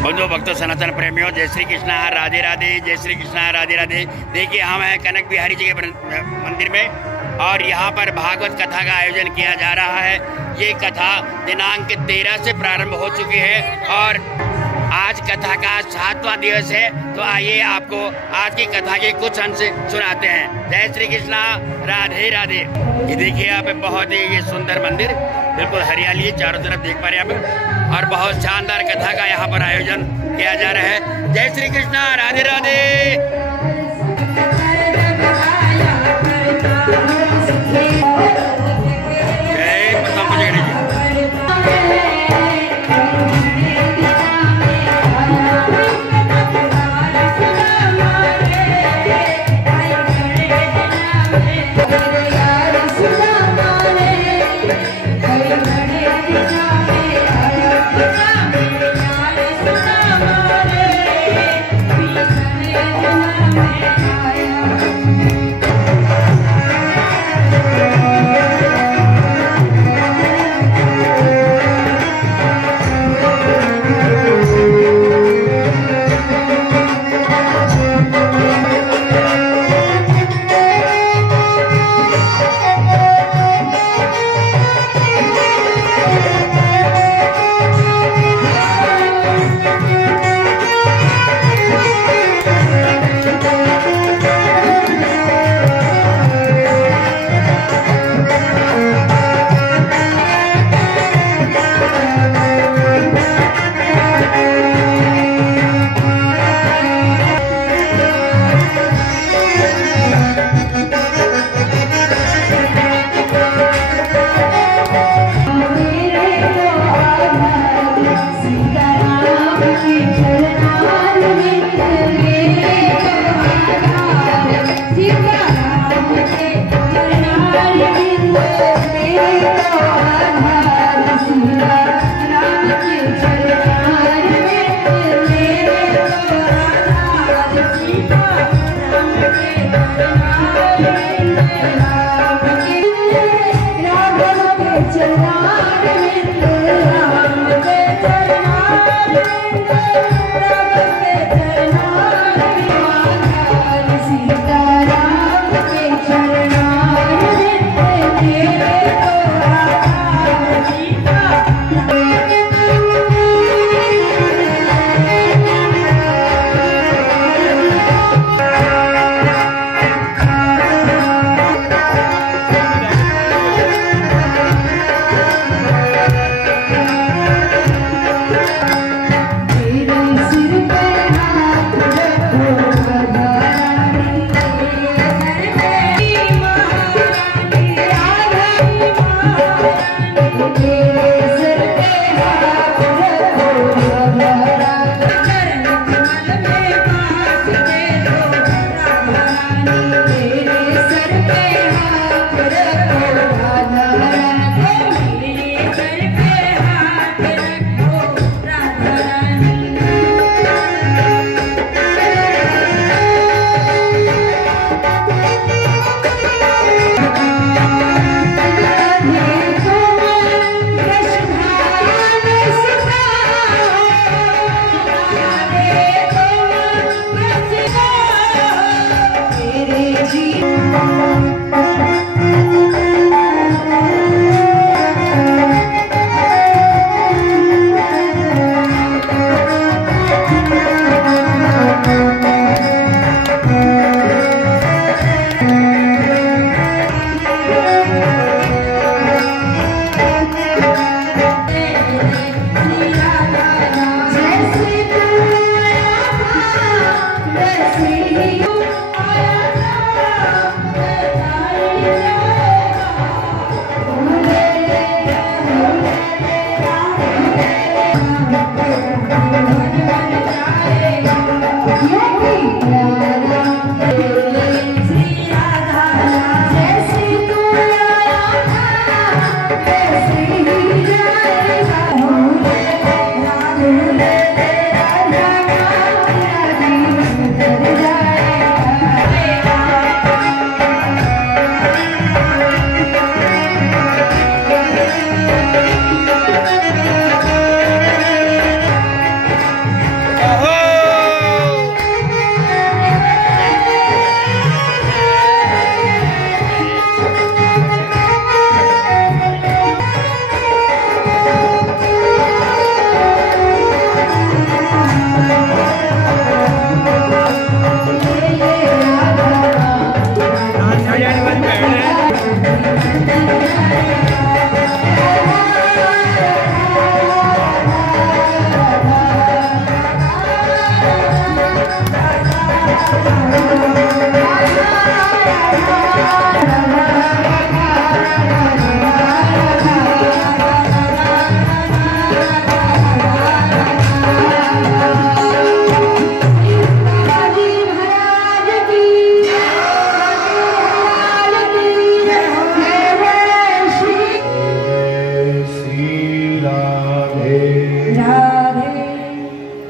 बंधु भक्तों, सनातन प्रेमियों, जय श्री कृष्णा, राधे राधे, जय श्री कृष्णा, राधे राधे। देखिए, हम हैं कनक बिहारी जी के मंदिर में और यहाँ पर भागवत कथा का आयोजन किया जा रहा है। ये कथा दिनांक 13 से प्रारंभ हो चुकी है और आज कथा का 7वां दिवस है। तो आइए आपको आज की कथा के कुछ अंश सुनाते हैं। जय श्री कृष्णा, राधे राधे। ये देखिए, यहाँ पे बहुत ही ये सुंदर मंदिर, बिल्कुल हरियाली है, चारों तरफ देख पा रहे हैं आप, और बहुत शानदार कथा का यहाँ पर आयोजन किया जा रहा है। जय श्री कृष्णा, राधे राधे।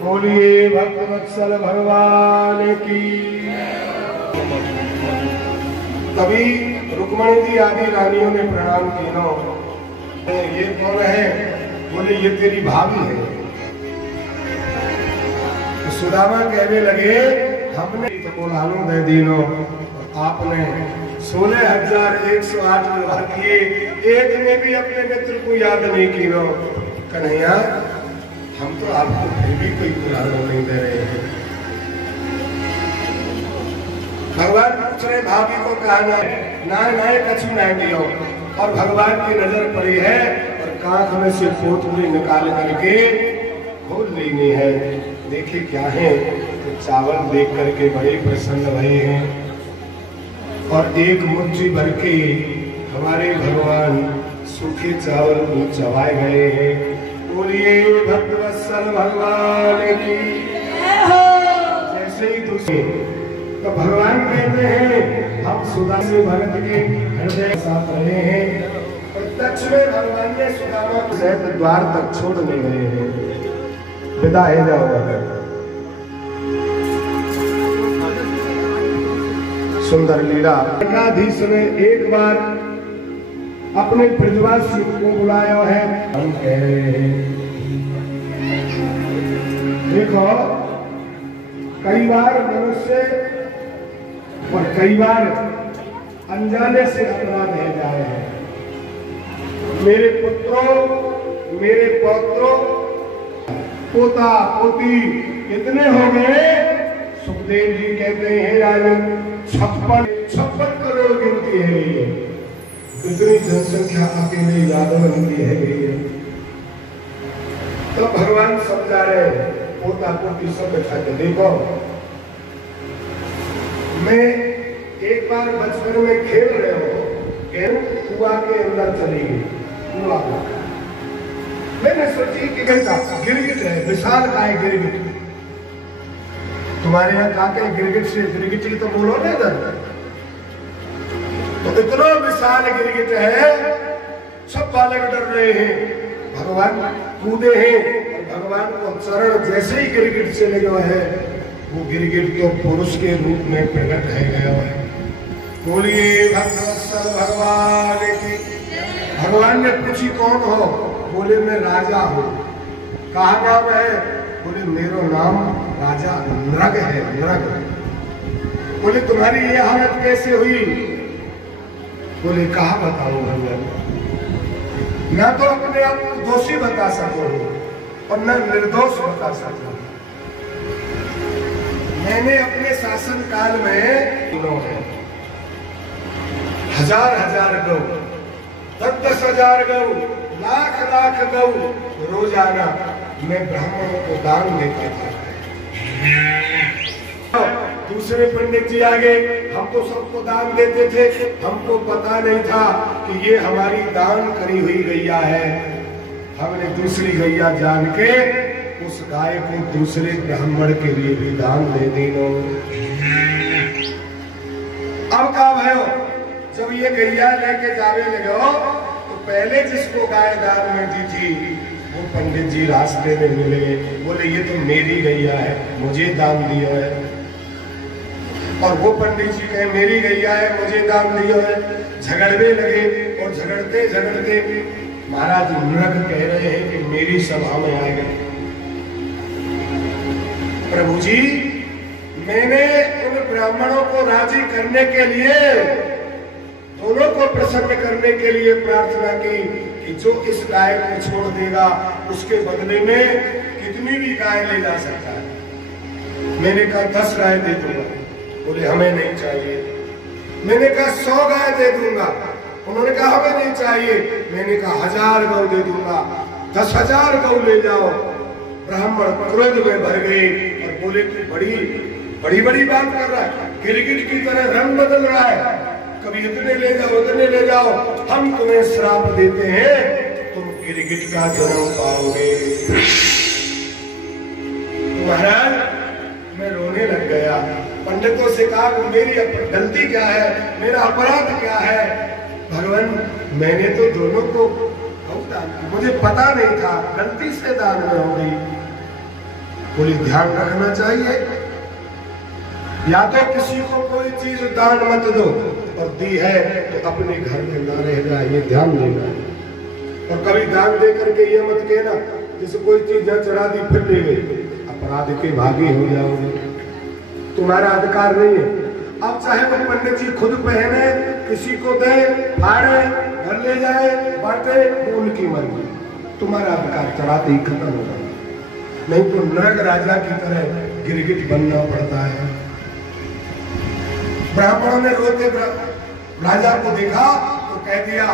बोलिए भक्तवत्सल भगवान की। तभी रुक्मणी जी आदि रानियों ने प्रणाम किया। ये कौन है? बोले ये तेरी भाभी है। तो सुदामा कहने लगे हमने तो बोलानो दे दीनो, आपने 16,108 विवाह किए, एक में भी अपने मित्र को याद नहीं किया। कन्हैया हम तो आपको फिर भी कोई पुराना नहीं दे रहे हैं। भगवान पूछ रहे भाभी को कहा ना कछु ना दियो, और भगवान की नजर पड़ी है और कांख में से पोटली निकाल करके खोल लेनी है। देखिए क्या है, तो चावल देख करके बड़े प्रसन्न भये हैं और एक मुट्ठी भर के हमारे भगवान सूखे चावल चबाए गए हैं। बोलिए भक्तवत्सल भगवान की। जैसे ही दूसरे तो भगवान कहते हैं हम सुदा से भरत के हृदय साथ रहे हैं, प्रत्यक्ष में भगवान ने सुदामा को सहित द्वार तक छोड़ ले गए हैं। विदा है जाओ। सुंदर लीला। एकाधीश ने एक बार अपने ब्रजवासी को बुलाया है। हम कह रहे हैं देखो, कई बार मनुष्य और कई बार अनजाने से अपराध है जाए हैं। मेरे पुत्रों, मेरे पौत्रों, पोता पोती इतने हो गए। सुखदेव जी कहते हैं राजन 56 करोड़ गिनती है ये, इतनी जनसंख्या अकेले यादवन की है ये। तो भगवान समझा रहे पोता पोती सब बैठा के देखो, मैं एक बार बचपन में खेल रहे हो, कुआ के अंदर चली गई। कुआ मैंने सोची कि गिरगिट है, विशाल का है गिरगिट। तुम्हारे यहाँ काके गिरगिट से गिरगिट ही तो बोलो ना इधर। तो इतना विशाल गिरगिट है, सब बालक डर रहे हैं। भगवान कूदे हैं और भगवान को चरण जैसे ही गिरगिट से लगा है, वो गिरगिट को पुरुष के रूप में प्रकट है गया है। बोलिए भक्तवत्सल भगवान की। भगवान ने पूछी कौन हो? बोले मैं राजा हूँ। कहा नाम है? बोले मेरा नाम राजा नृग है, नृग। बोले तुम्हारी ये हालत कैसे हुई? बोले कहा बताऊं भगवान, ना तो अपने आप को दोषी बता सको और न निर्दोष बता सको। मैंने अपने शासन काल में हजार गौ, 10,000 गौ, लाख गौ रोजाना मैं ब्राह्मणों को दान देता था। दूसरे पंडित जी आगे, हम तो सबको दान देते थे, हमको पता नहीं था कि ये हमारी दान करी हुई गैया है। हमने दूसरी गैया जान के उस गाय को दूसरे ब्राह्मण के लिए भी दान दे देना। अब का भयो, जब ये गैया लेके जावे लगो तो पहले जिसको गाय दान में दी थी वो पंडित जी रास्ते में मिले। बोले ये तो मेरी गैया है, मुझे दान दिया है। और वो पंडित जी कहे मेरी गैया है, मुझे दान दिया है। झगड़ने लगे और झगड़ते झगड़ते महाराज नृग कह रहे हैं कि मेरी सभा में आ गए। प्रभु जी, मैंने उन ब्राह्मणों को राजी करने के लिए, दोनों को प्रसन्न करने के लिए प्रार्थना की कि जो इस गाय को छोड़ देगा उसके बदले में कितनी भी गाय ले जा सकता है। मैंने कहा 10 गाय दे दूंगा। बोले हमें नहीं चाहिए। मैंने कहा 100 गाय दे दूंगा। उन्होंने कहा हमें नहीं चाहिए। मैंने कहा 1000 गौ दे दूंगा। 10,000 गौ ले जाओ। ब्राह्मण क्रोध में भर गए और बोले तू बड़ी बड़ी बात कर रहा है, गिरगिट की तरह रंग बदल रहा है, कभी इतने ले जाओ उतने ले जाओ, हम तुम्हें श्राप देते हैं, तुम गिरगिट का जन्म पाओगे। महाराज मैं रोने लग गया। पंडितों से कहा मेरी गलती क्या है, मेरा अपराध क्या है? भगवान मैंने तो दोनों को, मुझे पता नहीं था, गलती से दान में हो गई। बोली ध्यान रखना चाहिए, या तो किसी को कोई चीज दान मत दो, और दी है तो अपने घर में ना रह जाए, ये ध्यान देना। और कभी दान दे करके ये मत कहना जैसे कोई चीज जहाँ चढ़ा दी फिर ले गई, अपराध के भागी हो जाओगे, तुम्हारा अधिकार नहीं है। अब चाहे वो पंडित जी खुद पहने, किसी को दे, फाड़े, घर ले जाए, बांटे, वो उनकी मर्जी, तुम्हारा अधिकार चढ़ाते ही खत्म हो जाए, नहीं तो नरक राजा की तरह गिरगिट बनना पड़ता है। ब्राह्मणों ने रोते राजा को देखा तो कह दिया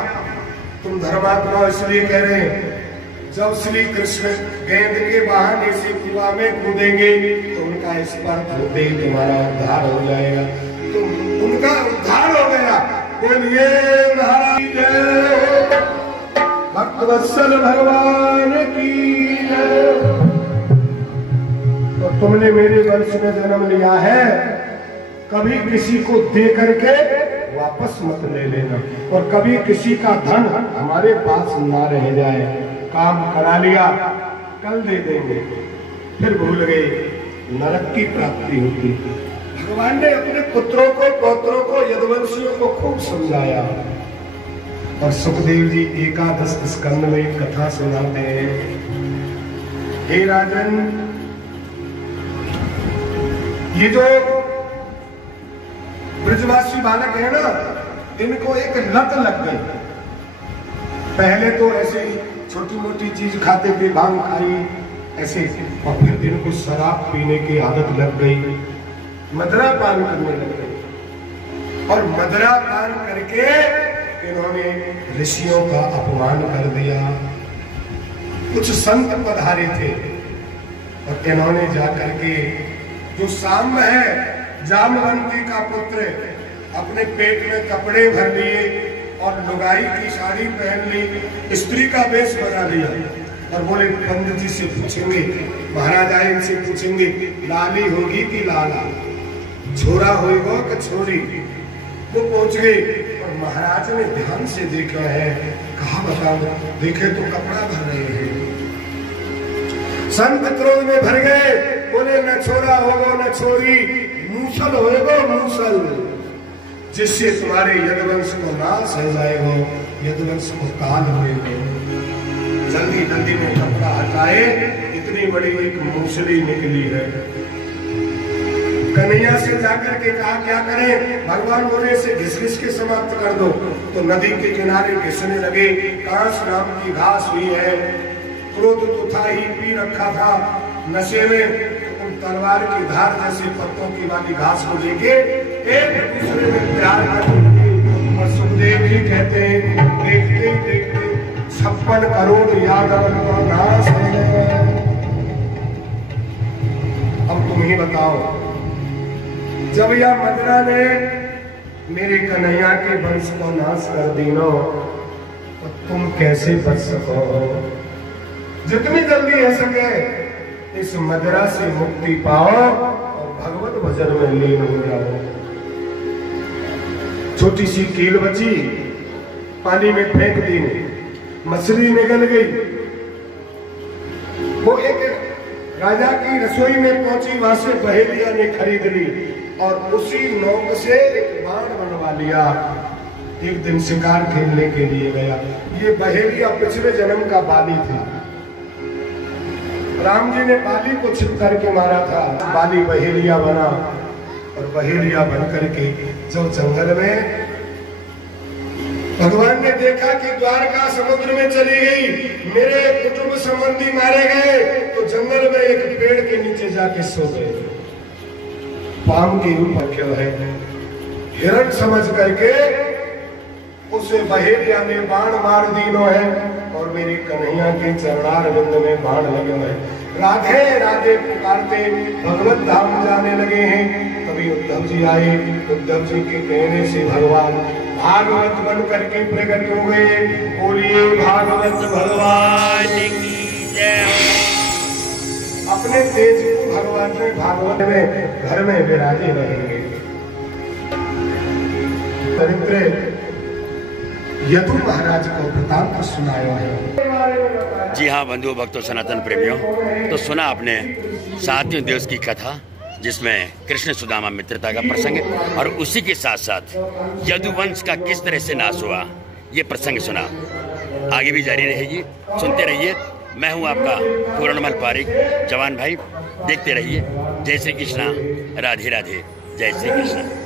तुम धर्मात्मा इसलिए कह रहे हैं, जब श्री कृष्ण गेंद के बहाने से कुआं में कूदेंगे तो उनका स्पर्श होते ही तुम्हारा उद्धार हो जाएगा, तो उनका उद्धार हो गया। बोलिए महाराज जय, भक्तवत्सल भगवान की जय। तो तुमने मेरे वंश में जन्म लिया है, कभी किसी को दे करके वापस मत ले लेना, और कभी किसी का धन हमारे पास ना रह जाए। काम करा लिया कल दे देंगे, फिर भूल गए, नरक की प्राप्ति होती। भगवान ने अपने पुत्रों को, पौत्रों को, यदुवंशियों को खूब समझाया। और सुखदेव जी एकादश स्कंद में एक कथा सुनाते हैं। हे राजन, ये जो ब्रजवासी बालक है ना, इनको एक लत लग गई। पहले तो ऐसे छोटी मोटी चीज खाते थे, भांग खाई ऐसे, और फिर इनको शराब पीने की आदत लग गई, मदरा पान करने लग गई, और मदरा पान करके इन्होंने ऋषियों का अपमान कर दिया। कुछ संत पधारे थे और इन्होंने जाकर के, जो साम्य है जामवंती का पुत्र, अपने पेट में कपड़े भर लिए और लुगाई की साड़ी पहन ली, स्त्री का वेश बना लिया, और बोले पंडित जी से पूछेंगे, महाराज आए इनसे पूछेंगे लाली होगी कि लाला, छोरा होगा कि छोरी। वो पहुंच गए और महाराज ने ध्यान से देखा है, कहा बताओ, देखे तो कपड़ा भर रहे हैं। संत क्रोध में भर गए, बोले न छोरा होगा न छोरी, मूसल होएगा मूसल, जिससे तुम्हारे यदुवंश को नाश हो जाएगा, यदुवंश को काल होएगा। जल्दी जल्दी में कपड़ा हटाए, इतनी बड़ी एक मूसली निकली है। कन्हैया से जाकर के कहा क्या करें, भगवान बोले से घिस घिस के समाप्त कर दो। तो नदी के किनारे घिसने लगे, कांस नाम की घास हुई है, क्रोध तो था ही, पी रखा था नशे में, तलवार की धार जैसे पत्तों की वाली घास को लेके एक दूसरे में प्यार करने लगे। और सुखदेव जी कहते हैं देखते देखते 56 करोड़ यादव का नाश है। अब तुम ही बताओ, जब यह मदरा ने मेरे कन्हैया के वंश को नाश कर दीनो, तो तुम कैसे बच सको? जितनी जल्दी हो सके इस मदरा से मुक्ति पाओ और भगवत भजन में लीन हो जाओ। छोटी सी कील बची, पानी में फेंक दी, मछली निकल गई। वो एक राजा की रसोई में पहुंची, वहां से बहेलिया ने खरीद ली और उसी नोक से एक बाण बनवा लिया। एक दिन शिकार खेलने के लिए गया। ये बहेलिया पिछले जन्म का बाली था। राम जी ने बाली को छिप करके मारा था, बाली बहेलिया बना, और बहेलिया बन करके जब जंगल में भगवान ने देखा कि द्वारका समुद्र में चली गई, मेरे कुटुंब संबंधी मारे गए, तो जंगल में एक पेड़ के नीचे जाके सो गए। पाम के ऊपर क्यों है, हिरण समझ करके उसे बहेलिया ने बाण मार दीनो है, और मेरे कन्हैया के चरणार बिंद में बाण लगे हैं। राधे राधे पुकारते भगवत धाम जाने लगे हैं। तभी उद्धव जी आए। उद्धव जी के कहने से भगवान भागवत बन करके प्रकट हो गए। बोलिए भागवत भगवान की जय। अपने तेज को भगवान ने भागवत में घर में विराजे रहेंगे। चरित्र यदु महाराज को वृतांत सुनाया है। जी हाँ बंधु भक्तों सनातन प्रेमियों, तो सुना आपने 7वें दिवस की कथा, जिसमें कृष्ण सुदामा मित्रता का प्रसंग और उसी के साथ साथ यदुवंश का किस तरह से नाश हुआ ये प्रसंग सुना। आगे भी जारी रहेगी, सुनते रहिए। मैं हूं आपका पूर्णमल पारिक, जवान भाई। देखते रहिए। जय श्री कृष्णा, राधे राधे, जय श्री कृष्ण।